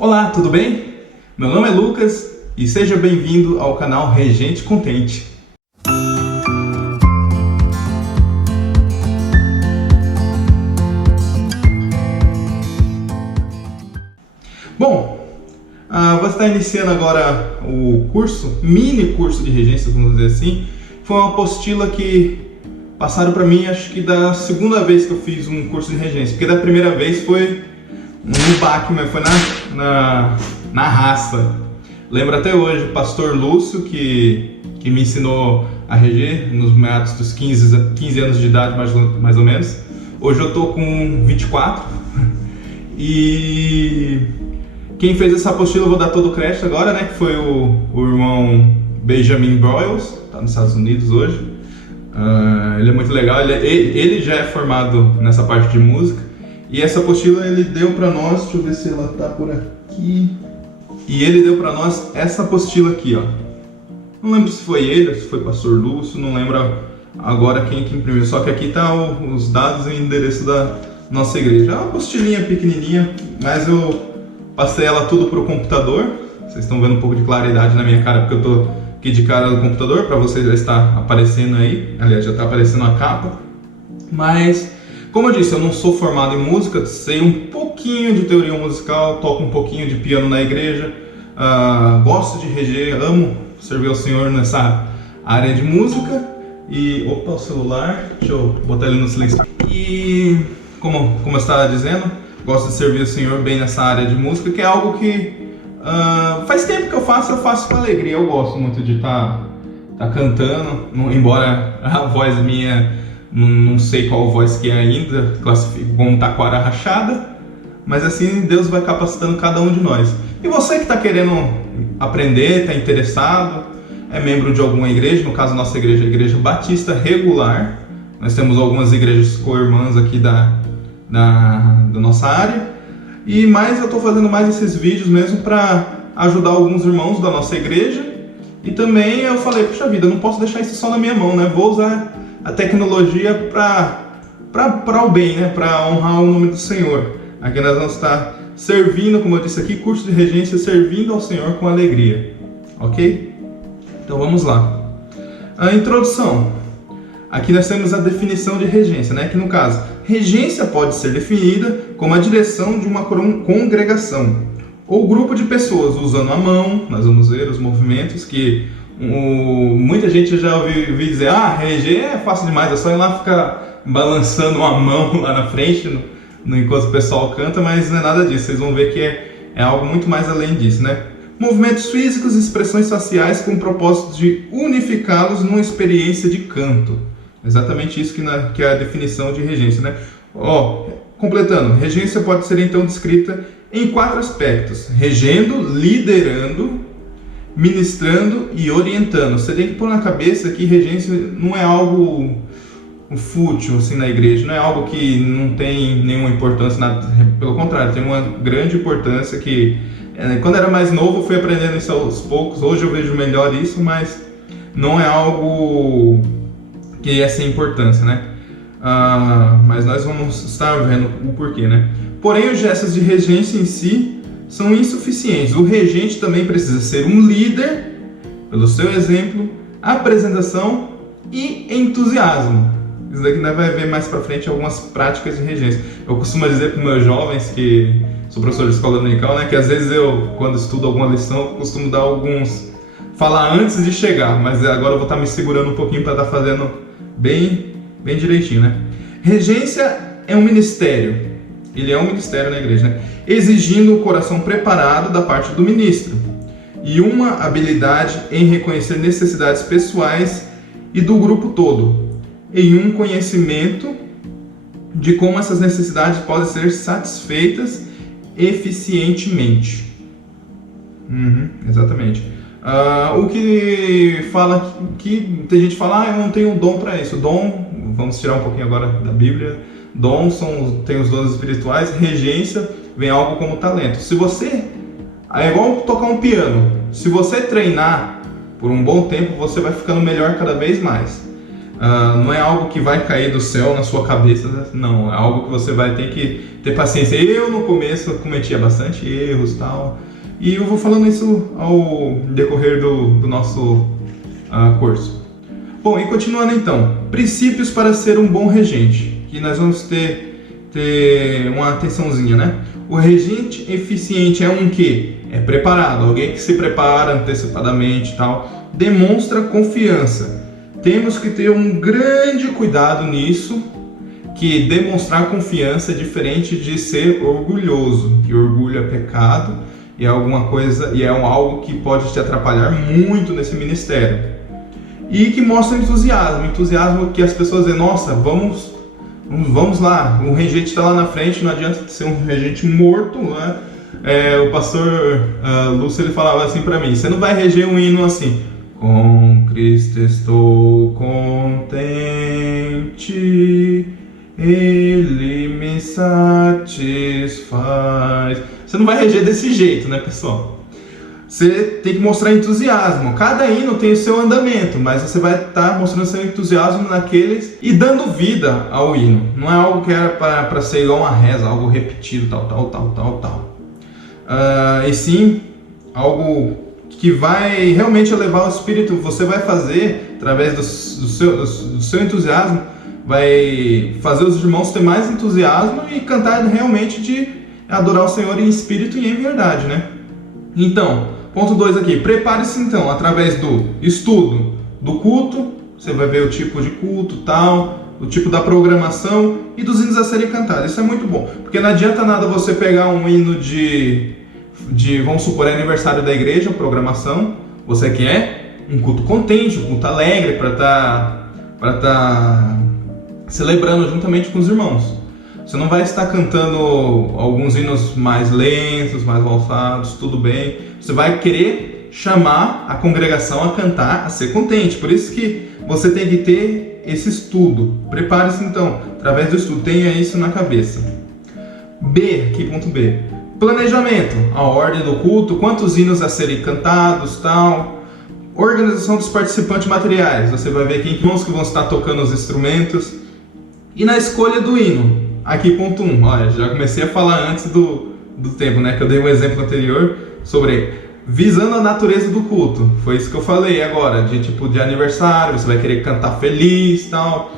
Olá, tudo bem? Meu nome é Lucas e seja bem-vindo ao canal Regente Contente. Bom, você está iniciando agora o mini curso de regência, vamos dizer assim. Foi uma apostila que passaram para mim, acho que da segunda vez que eu fiz um curso de regência, porque da primeira vez foi um baque, mas foi na raça. Lembro até hoje o pastor Lúcio, que me ensinou a reger nos meados dos 15 anos de idade, mais ou menos. Hoje eu tô com 24 e quem fez essa apostila, eu vou dar todo o crédito agora, né? Que foi o irmão Benjamin Broyles, tá nos Estados Unidos hoje. Ele é muito legal, ele já é formado nessa parte de música. E essa apostila ele deu para nós, deixa eu ver se ela tá por aqui. E ele deu para nós essa apostila aqui, ó. Não lembro se foi ele, se foi o pastor Lúcio, não lembro agora quem que imprimiu. Só que aqui tá os dados e o endereço da nossa igreja. É uma apostilinha pequenininha, mas eu passei ela tudo pro computador. Vocês estão vendo um pouco de claridade na minha cara porque eu tô aqui de cara no computador, para vocês já está aparecendo aí. Aliás, já está aparecendo a capa. Mas, como eu disse, eu não sou formado em música, sei um pouquinho de teoria musical, toco um pouquinho de piano na igreja, gosto de reger, amo servir ao Senhor nessa área de música. E, opa, o celular, deixa eu botar ele no silêncio. E, como eu estava dizendo, gosto de servir ao Senhor bem nessa área de música, que é algo que faz tempo que eu faço com alegria. Eu gosto muito de estar cantando, embora a voz minha, não sei qual voz que é ainda, classifico como taquara rachada, mas assim Deus vai capacitando cada um de nós. E você que está querendo aprender, está interessado, é membro de alguma igreja, no caso nossa igreja é a Igreja Batista Regular. Nós temos algumas igrejas co-irmãs aqui da nossa área, mas eu estou fazendo mais esses vídeos mesmo para ajudar alguns irmãos da nossa igreja. E também eu falei, puxa vida, eu não posso deixar isso só na minha mão, né? Vou usar a tecnologia para o bem, né? Para honrar o nome do Senhor. Aqui nós vamos estar servindo, como eu disse aqui, curso de regência, servindo ao Senhor com alegria. Ok? Então vamos lá. A introdução. Aqui nós temos a definição de regência, né? Que no caso, regência pode ser definida como a direção de uma congregação ou grupo de pessoas usando a mão. Nós vamos ver os movimentos que muita gente já ouviu dizer, reger é fácil demais, é só ir lá ficar balançando a mão lá na frente enquanto o pessoal canta, mas não é nada disso. Vocês vão ver que é algo muito mais além disso, né? Movimentos físicos e expressões faciais com o propósito de unificá-los numa experiência de canto. Exatamente isso que é a definição de regência, né? Completando, regência pode ser então descrita em 4 aspectos: regendo, liderando, ministrando e orientando. Você tem que pôr na cabeça que regência não é algo fútil assim na igreja, não é algo que não tem nenhuma importância, pelo contrário, tem uma grande importância que quando eu era mais novo eu fui aprendendo isso aos poucos. Hoje eu vejo melhor isso, mas não é algo que é sem importância, né? Mas nós vamos estar vendo o porquê, né? Porém, os gestos de regência em si são insuficientes. O regente também precisa ser um líder, pelo seu exemplo, apresentação e entusiasmo. Isso daqui nós vamos ver mais pra frente algumas práticas de regência. Eu costumo dizer para os meus jovens, que sou professor de escola dominical, né, que às vezes eu, quando estudo alguma lição, eu costumo dar falar antes de chegar, mas agora eu vou estar me segurando um pouquinho para estar fazendo bem direitinho, né? Regência é um ministério. Ele é um ministério na igreja, né? Exigindo o coração preparado da parte do ministro e uma habilidade em reconhecer necessidades pessoais e do grupo todo, em um conhecimento de como essas necessidades podem ser satisfeitas eficientemente. Exatamente. O que fala que tem gente que fala, eu não tenho dom para isso. Dom, vamos tirar um pouquinho agora da Bíblia. Dom tem os dons espirituais. Regência vem algo como talento. Se você é igual tocar um piano. Se você treinar por um bom tempo, você vai ficando melhor cada vez mais. Não é algo que vai cair do céu na sua cabeça, não, é algo que você vai ter que ter paciência. Eu no começo cometia bastante erros e tal, e eu vou falando isso ao decorrer do nosso curso. Bom, e continuando então, princípios para ser um bom regente, que nós vamos ter uma atençãozinha, né? O regente eficiente é um que é preparado, alguém que se prepara antecipadamente e tal, demonstra confiança. Temos que ter um grande cuidado nisso, que demonstrar confiança é diferente de ser orgulhoso, que orgulho é pecado e é alguma coisa, e é algo que pode te atrapalhar muito nesse ministério. E que mostra entusiasmo que as pessoas dizem, nossa, vamos lá, o regente está lá na frente, não adianta ser um regente morto, né? O pastor Lúcio, ele falava assim para mim, você não vai reger um hino assim, com Cristo estou contente, Ele me satisfaz. Você não vai reger desse jeito, né, pessoal? Você tem que mostrar entusiasmo. Cada hino tem o seu andamento, mas você vai estar mostrando seu entusiasmo naqueles e dando vida ao hino. Não é algo que era para ser igual uma reza, algo repetido, tal. E sim, algo que vai realmente elevar o espírito. Você vai fazer, através do seu entusiasmo, vai fazer os irmãos ter mais entusiasmo e cantar realmente de adorar o Senhor em espírito e em verdade, né? Então, ponto 2 aqui, prepare-se então, através do estudo do culto, você vai ver o tipo de culto, tal, o tipo da programação e dos hinos a serem cantados. Isso é muito bom, porque não adianta nada você pegar um hino de vamos supor, aniversário da igreja, programação, você quer um culto contente, um culto alegre, para tá celebrando juntamente com os irmãos. Você não vai estar cantando alguns hinos mais lentos, mais valsados, tudo bem. Você vai querer chamar a congregação a cantar, a ser contente. Por isso que você tem que ter esse estudo. Prepare-se então, através do estudo, tenha isso na cabeça. Aqui ponto B. Planejamento, a ordem do culto, quantos hinos a serem cantados, tal. Organização dos participantes materiais, você vai ver quem que vão estar tocando os instrumentos. E na escolha do hino, aqui ponto 1, olha, já comecei a falar antes do tempo, né, que eu dei um exemplo anterior sobre visando a natureza do culto. Foi isso que eu falei agora, de aniversário, você vai querer cantar feliz, tal.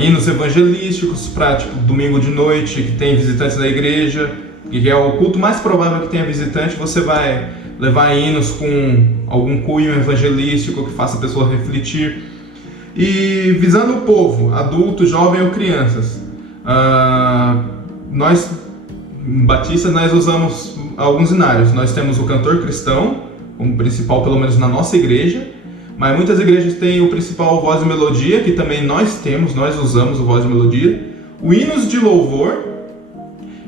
Hinos evangelísticos para domingo de noite, que tem visitantes da igreja, que é o culto mais provável que tenha visitante, você vai levar hinos com algum cunho evangelístico que faça a pessoa refletir. E visando o povo, adulto, jovem ou crianças, nós, batistas, nós usamos alguns hinários. Nós temos o cantor cristão, como principal, pelo menos na nossa igreja, mas muitas igrejas têm o principal voz e melodia, que também nós usamos o voz e melodia, o hinos de louvor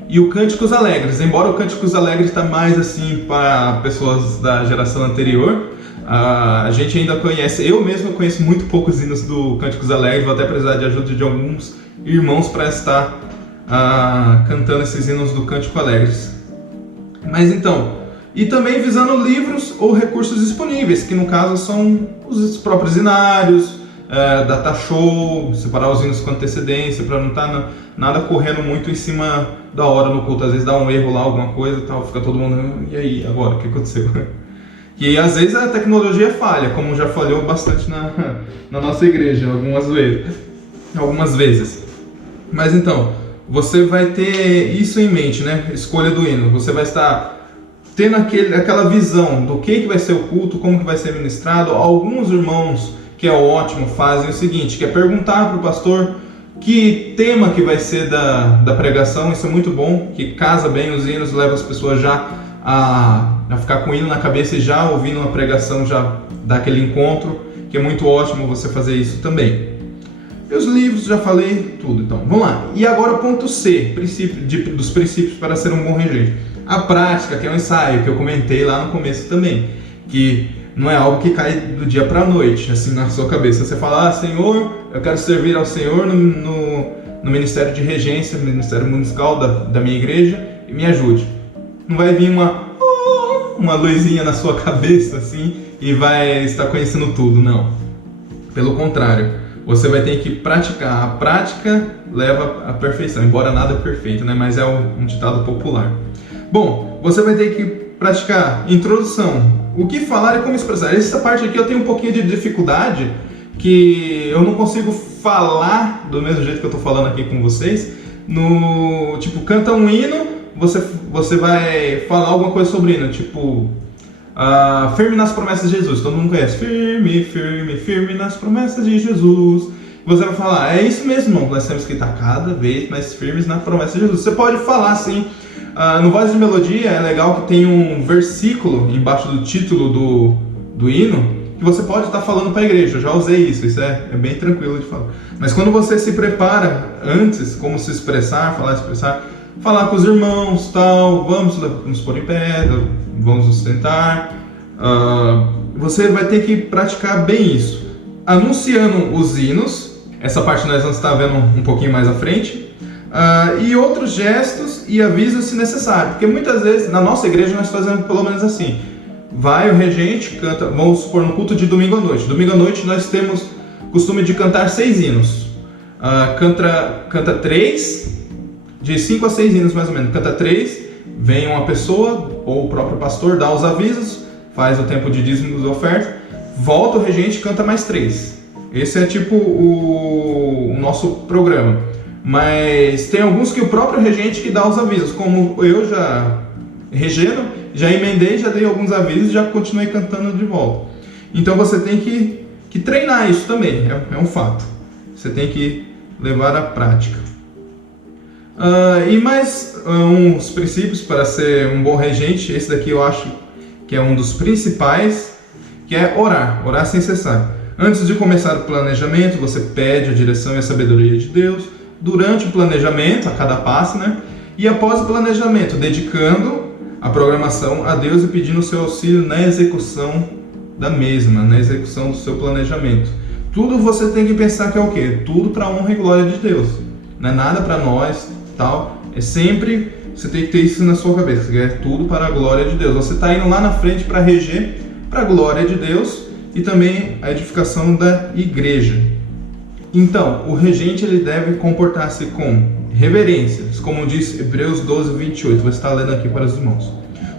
e o Cânticos Alegres. Embora o Cânticos Alegres está mais assim para pessoas da geração anterior, a gente ainda conhece, eu mesmo conheço muito poucos hinos do Cânticos Alegres, vou até precisar de ajuda de alguns irmãos para estar cantando esses hinos do Cântico Alegres. Mas então, e também visando livros ou recursos disponíveis, que no caso são os próprios hinários, data show, separar os hinos com antecedência, para não estar nada correndo muito em cima da hora no culto. Às vezes dá um erro lá, alguma coisa e tal, fica todo mundo, e aí, agora, o que aconteceu? Que às vezes a tecnologia falha, como já falhou bastante na nossa igreja algumas vezes. Mas então, você vai ter isso em mente, né? Escolha do hino. Você vai estar tendo aquela visão do que vai ser o culto, como que vai ser ministrado. Alguns irmãos, que é ótimo, fazem o seguinte, que é perguntar para o pastor que tema que vai ser da pregação. Isso é muito bom, que casa bem os hinos, leva as pessoas já a ficar com o hino na cabeça e já ouvindo uma pregação, já dá aquele encontro, que é muito ótimo você fazer isso também. E os livros, já falei tudo, então vamos lá. E agora o ponto C, dos princípios para ser um bom regente. A prática, que é o ensaio, que eu comentei lá no começo também, que não é algo que cai do dia para a noite, assim na sua cabeça. Você fala, Senhor, eu quero servir ao Senhor no ministério de regência, no ministério musical da minha igreja, e me ajude. Não vai vir uma luzinha na sua cabeça assim e vai estar conhecendo tudo, não. Pelo contrário, você vai ter que praticar. A prática leva à perfeição, embora nada é perfeito, né? Mas é um ditado popular. Bom, você vai ter que praticar introdução, o que falar e como expressar. Essa parte aqui eu tenho um pouquinho de dificuldade, que eu não consigo falar do mesmo jeito que eu estou falando aqui com vocês. Tipo, canta um hino, você vai falar alguma coisa sobre hino, tipo... firme nas promessas de Jesus, todo mundo conhece. Firme, firme, firme nas promessas de Jesus. Você vai falar, é isso mesmo, irmão. Nós temos que estar cada vez mais firmes na promessa de Jesus. Você pode falar assim, no Voz de Melodia é legal que tem um versículo embaixo do título do hino, que você pode estar falando para a igreja. Eu já usei isso é bem tranquilo de falar. Mas quando você se prepara antes, como se expressar, falar com os irmãos, tal, vamos nos pôr em pé, vamos nos sentar. Você vai ter que praticar bem isso. Anunciando os hinos, essa parte nós vamos estar vendo um pouquinho mais à frente. E outros gestos e avisos se necessário. Porque muitas vezes, na nossa igreja, nós fazemos pelo menos assim. Vai o regente, canta, vamos supor, no culto de domingo à noite. Domingo à noite nós temos costume de cantar 6 hinos. Canta 3... de 5 a 6 hinos mais ou menos, canta 3, vem uma pessoa ou o próprio pastor, dá os avisos, faz o tempo de dízimos e oferta, volta o regente e canta mais 3. Esse é tipo o nosso programa. Mas tem alguns que o próprio regente que dá os avisos, como eu já regendo, já emendei, já dei alguns avisos e já continuei cantando de volta. Então você tem que treinar isso também, é um fato. Você tem que levar à prática. E mais uns princípios para ser um bom regente. Esse daqui eu acho que é um dos principais, que é orar sem cessar. Antes de começar o planejamento, você pede a direção e a sabedoria de Deus. Durante o planejamento, a cada passo, né? E após o planejamento, dedicando a programação a Deus e pedindo o seu auxílio na execução da mesma, na execução do seu planejamento. Tudo você tem que pensar que é o quê? Tudo para a honra e glória de Deus. Não é nada para nós, tal. É sempre, você tem que ter isso na sua cabeça, que é tudo para a glória de Deus. Você está indo lá na frente para reger para a glória de Deus e também a edificação da igreja. Então, o regente ele deve comportar-se com reverência, como diz Hebreus 12, 28. Vou estar lendo aqui para os irmãos.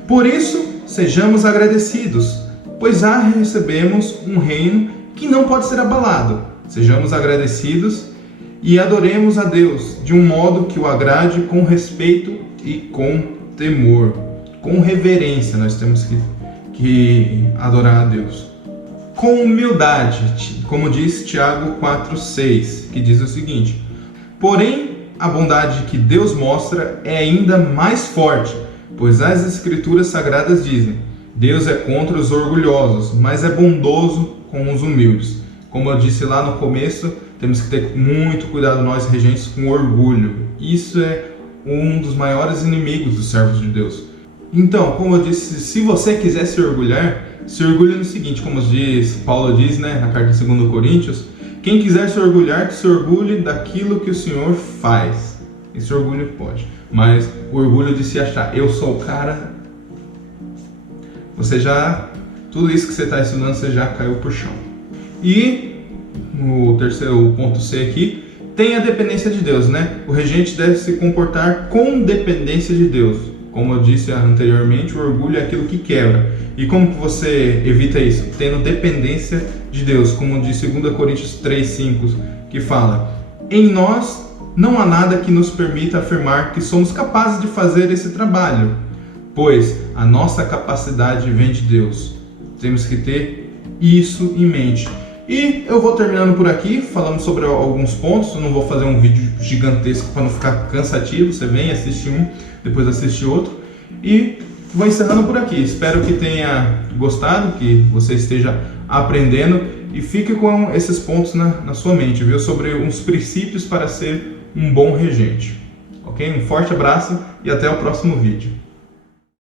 Por isso, sejamos agradecidos, pois já recebemos um reino que não pode ser abalado. Sejamos agradecidos e adoremos a Deus de um modo que o agrade com respeito e com temor. Com reverência nós temos que adorar a Deus. Com humildade, como diz Tiago 4,6, que diz o seguinte: porém, a bondade que Deus mostra é ainda mais forte, pois as Escrituras Sagradas dizem: Deus é contra os orgulhosos, mas é bondoso com os humildes. Como eu disse lá no começo, temos que ter muito cuidado nós regentes com orgulho. Isso é um dos maiores inimigos dos servos de Deus. Então, como eu disse, se você quiser se orgulhe no seguinte, como Paulo diz, né, na carta de 2 Coríntios, quem quiser se orgulhar, que se orgulhe daquilo que o Senhor faz. Esse orgulho pode, mas o orgulho de se achar, eu sou o cara, tudo isso que você está estudando, você já caiu por chão. E o terceiro ponto C aqui, tem a dependência de Deus, né? O regente deve se comportar com dependência de Deus. Como eu disse anteriormente, o orgulho é aquilo que quebra. E como que você evita isso? Tendo dependência de Deus, como diz 2 Coríntios 3,5, que fala: em nós não há nada que nos permita afirmar que somos capazes de fazer esse trabalho, pois a nossa capacidade vem de Deus. Temos que ter isso em mente. E eu vou terminando por aqui, falando sobre alguns pontos. Eu não vou fazer um vídeo gigantesco para não ficar cansativo. Você vem, assiste um, depois assiste outro. E vou encerrando por aqui. Espero que tenha gostado, que você esteja aprendendo. E fique com esses pontos na sua mente, viu? Sobre uns princípios para ser um bom regente. Ok? Um forte abraço e até o próximo vídeo.